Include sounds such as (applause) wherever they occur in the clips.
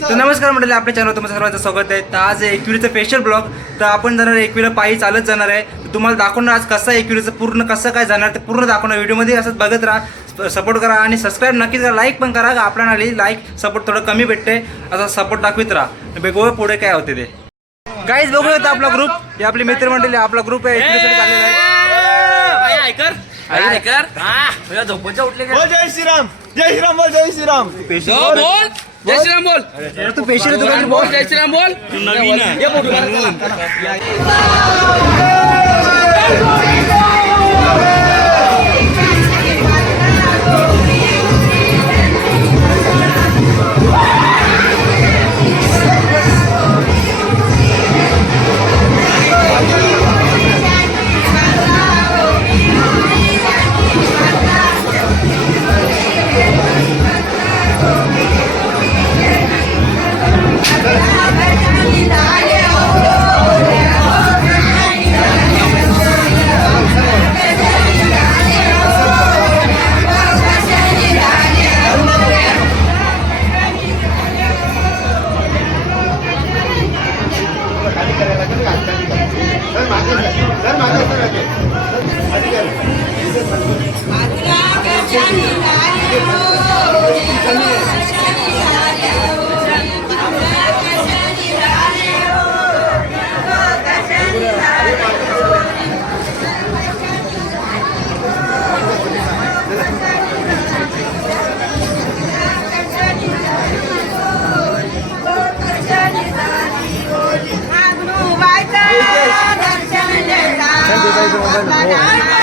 तर नमस्कार मंडळी आपल्या चॅनल तुमचं सर्वांचं स्वागत आहे तर आज एकविरीचं स्पेशल ब्लॉग तर आपण जाणार एकविरा पायी चालत जाणार आहे तुम्हाला दाखवणार आज कसं एकविरीचं पूर्ण कसं काय जाणार ते पूर्ण दाखवणार व्हिडिओमध्ये असंच बघत राहा सपोर्ट करा आणि सबस्क्राईब नक्कीच करा लाईक पण करा आपल्याला लाईक सपोर्ट थोडं कमी भेटते असा सपोर्ट दाखवित राहा बघूया पुढे काय होते ते काहीच बघूया आपला ग्रुप हे आपले मित्रमंडळी आपला ग्रुप आहे एकविरीसाठी चाललेला आहे ऐकर ऐकर तुझ्या झोपच्या उठले का? बोल जय श्रीराम जय श्रीराम बोल जय श्रीराम. हो, बोल. जय श्रीराम बोल. तू काहीतरी बोल. बोल. जय श्रीराम बोल. ये फोटो ¡Vamos! ¡Vamos! ¡Vamos! 来们来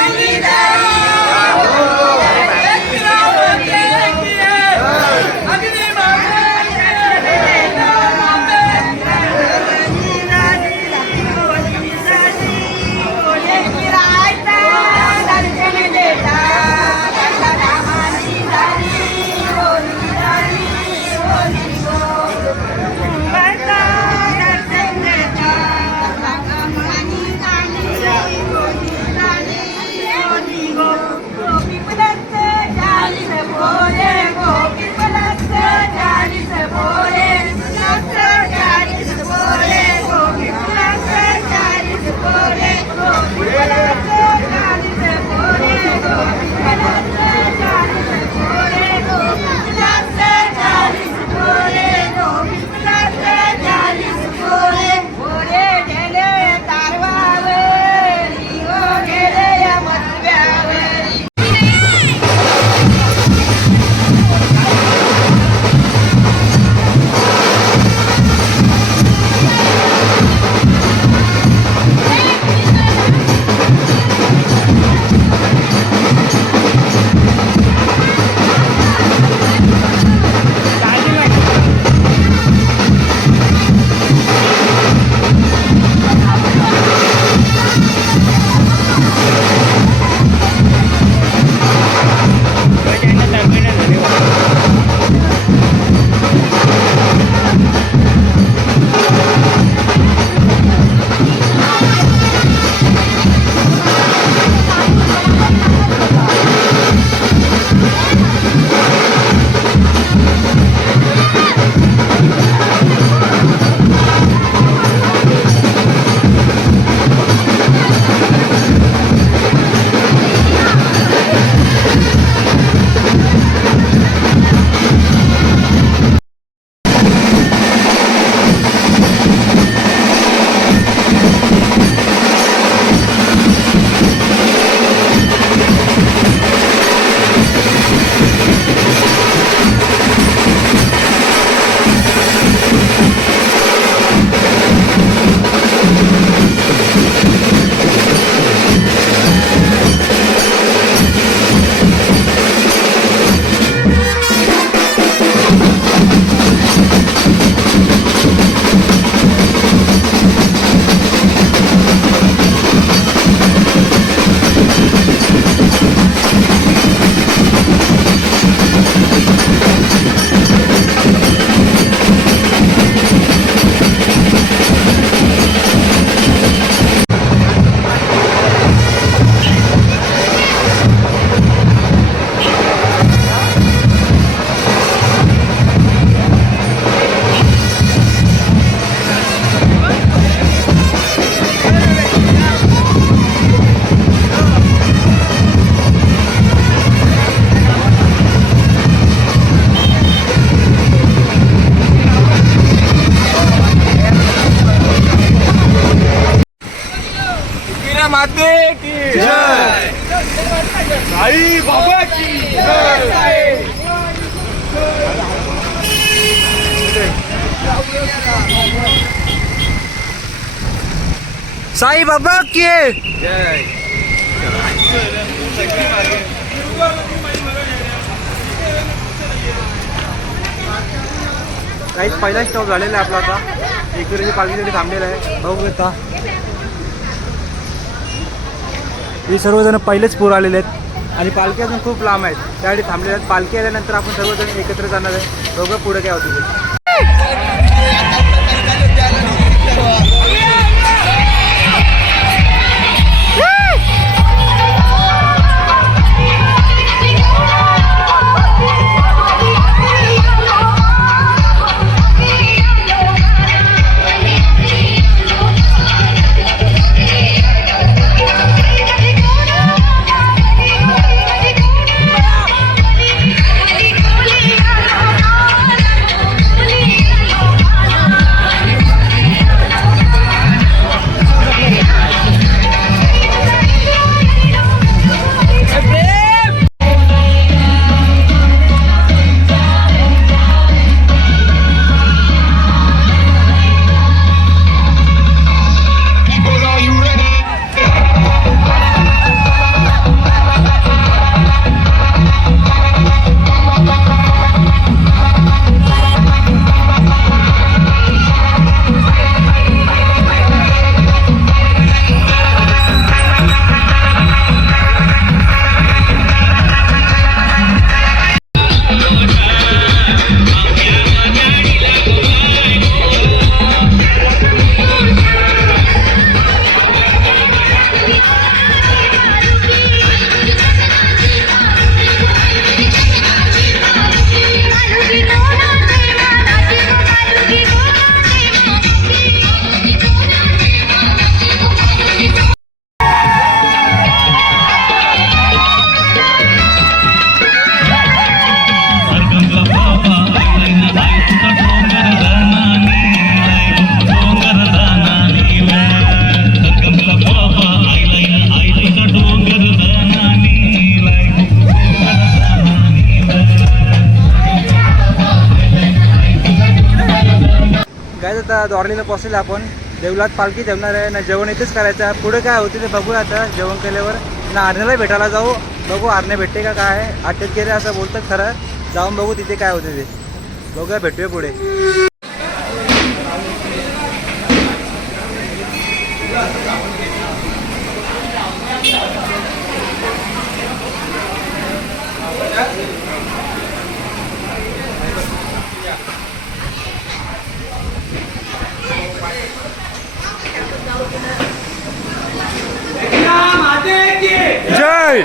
काढ. माते की जय. साई बाबा की जय. साई बाबा की काहीच पहिला स्टॉप झालेला आहे आपला आता. एकविरेची पालखीसाठी थांबलेला आहे. बघू आता. हे सर्वजण पहिलेच पूर आलेले आहेत. आणि पालखी अजून खूप लांब आहेत. त्यासाठी थांबलेले आहेत. पालखी आल्यानंतर आपण सर्वजण एकत्र जाणार आहे. दोघं पुढे काय होतं. काय आता आपण. देवलात पालखी जमणार आहे. ना जेवण इथेच करायचं आहे. पुढे काय होते ते बघूया आता. जेवण केल्यावर ना आरण्याला भेटायला जाऊ. बघू आरणे भेटते का काय. अटक केले असं बोलतात खरं. जाऊन बघू तिथे काय होते ते. बघूया भेटूया पुढे. जय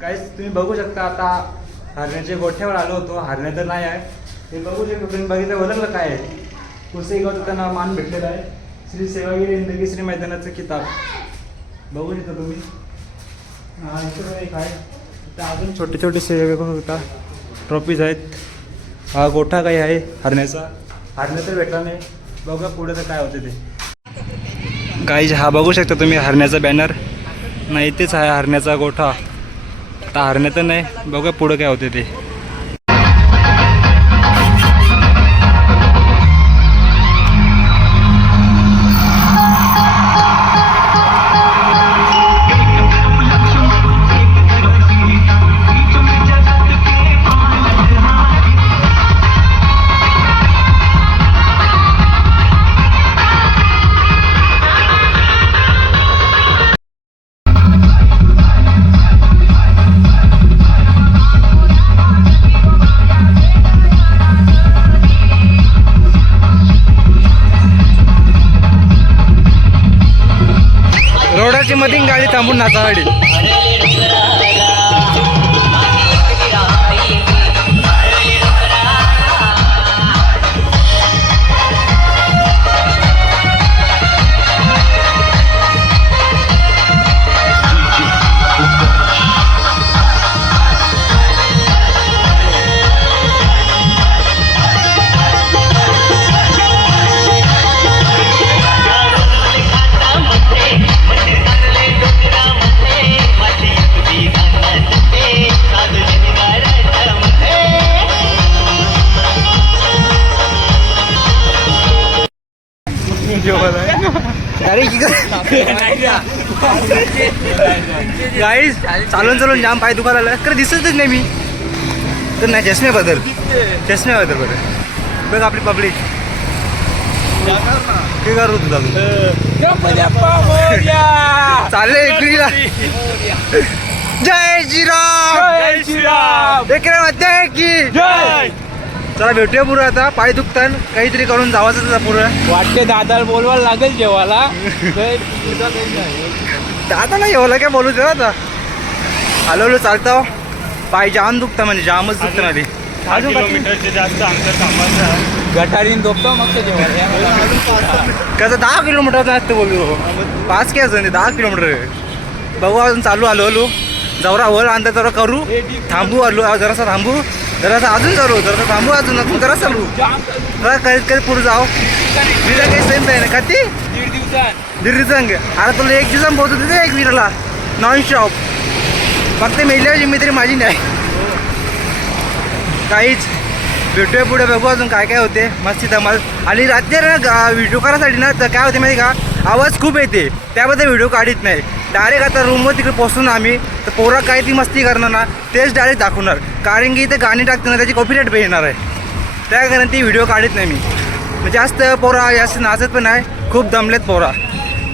काहीच तुम्ही बघू शकता आता हरण्याच्या गोठ्यावर आलो होतो. हरण्या तर नाही आहे. ते बघू शकतो तुम्ही बघितलं बदललं काय आहे. कुसेगाव त्यांना मान भेटलेला आहे. श्री सेवागिरी इंदगी श्री मैदानाचं किताब. बघू शकता तुम्ही. हा इथं एक आहे. इथं अजून छोटे छोटे सेवा बघू शकता ट्रॉफीज आहेत. हा गोठा काही आहे हरण्याचा. हरण्या तर भेटला नाही. बघा पुढे तर काय होते ते. काही हा बघू शकता तुम्ही हरण्याचा बॅनर नाही तेच आहे हरण्याचा गोठा. आता हरण्या तर नाही बघा पुढं काय होते ते. मध्ये गाडी थांबून नाचावाडी गाईज चालून चालून जाम पाय दुखायला लागला. खरं दिसतच नाही मी. तर नाही चष्मे बदल चष्मे बदल बरं. बघ आपली पब्लिक काय करू तुझा चालले एकरीला जय श्रीराम. जय श्रीराम. एकरे मध्ये की? जय. चला भेटूया पुरं आता. पाय दुखतात काहीतरी करून जावाच पुरं वाटते दादाला बोलवायला लागेल जेवायला. (laughs) आता नाही एवढं काय बोलू दे आता. हलवलो चालता पाय जाम दुखता म्हणजे जामच दुखतं ना ते. दहा किलोमीटरचे जास्त. गटारीन झोपतो मग ते कसं दहा किलोमीटर नाही बोलू. पाच काय असं दहा किलोमीटर. बघू अजून चालू आलो आलो जवरा वर आणता जरा करू. थांबू आलो जरासा थांबू. जरासा अजून करू जरासा थांबू अजून आपण जरा चालू. जरा करीत करीत पुढे जाऊ. विरा काही सेम आहे ना. का ती दीड दिवसात दीड आता तुला एक दिवसां पोहोचत होते एक विराला. नॉन स्टॉप फक्त मेल्याची मी तरी माझी नाही. काहीच. भेटूया पुढे बघू अजून काय काय होते. मस्ती धमाल. आणि रात्री ना व्हिडिओ करायसाठी ना तर काय होते माहिती का? आवाज खूप येते. त्याबद्दल व्हिडिओ काढत नाही. डायरेक्ट आता रूमवर तिकडे पोहोचून आम्ही तर पोरा काय ती मस्ती करणार ना तेच डायरेक्ट दाखवणार. कारण की इथे गाणी टाकतो ना त्याची कॉपीराईट पे येणार आहे. त्या कारण ती व्हिडिओ काढत नाही मी. म्हणजे जास्त पोरा जास्त नाचत पण नाही. खूप दमलेत पोरा.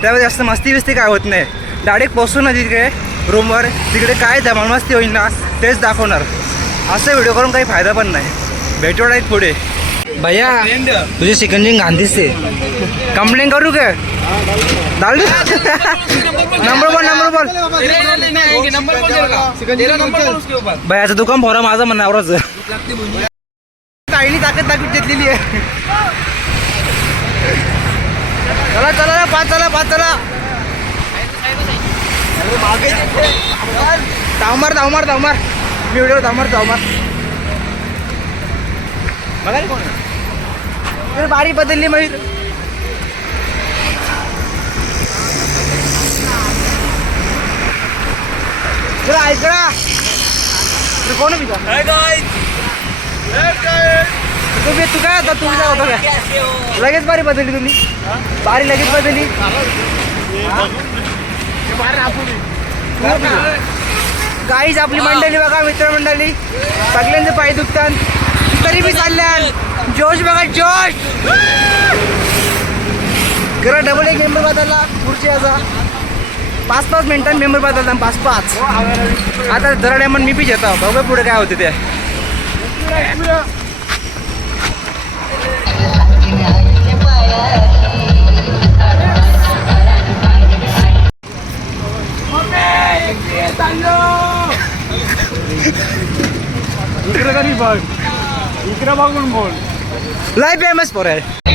त्यामुळे जास्त मस्ती बिस्ती काय होत नाही. डायरेक्ट पोचतो ना तिकडे रूमवर तिकडे काय धमाल मस्ती होईल ना तेच दाखवणार. असं व्हिडिओ करून काही फायदा पण नाही. भेटू आहेत पुढे. भैया तुझी सिकंजी घाण दिसते कंप्लेंट करू का? डाल नंबर बोल नंबर बोल भैयाचं दुकान फोरा माझं म्हणणं काहीनी ताकद ताकद घेतलेली आहे. चला चला पाच चला पाच चला धावमार धावमार धावमार. मी व्हिडिओ धावमार धावमार. बघा रे कोण बारी बदलली मयूर चला ऐकडा अरे कोण आहे तू बे- तू काय आता? तुमचा काय होता काय? लगेच बारी बदलली तुम्ही. बारी लगेच बदलली. काहीच आपली मंडळी बघा मित्रमंडळी. सगळ्यांचे पाय दुखतात. तरी मी चालल्यान जोश बघा जोश. करा डबल एक मेंबर बदलला पुढची याचा पाच पाच मिनिटां मेंबर बदलला पाच पाच. आता जरा डायमंड मी बी घेतो. बघा पुढे काय होते ते. इकडे तरी बघ इकडे बघून बोल लय फेमस पोर आहे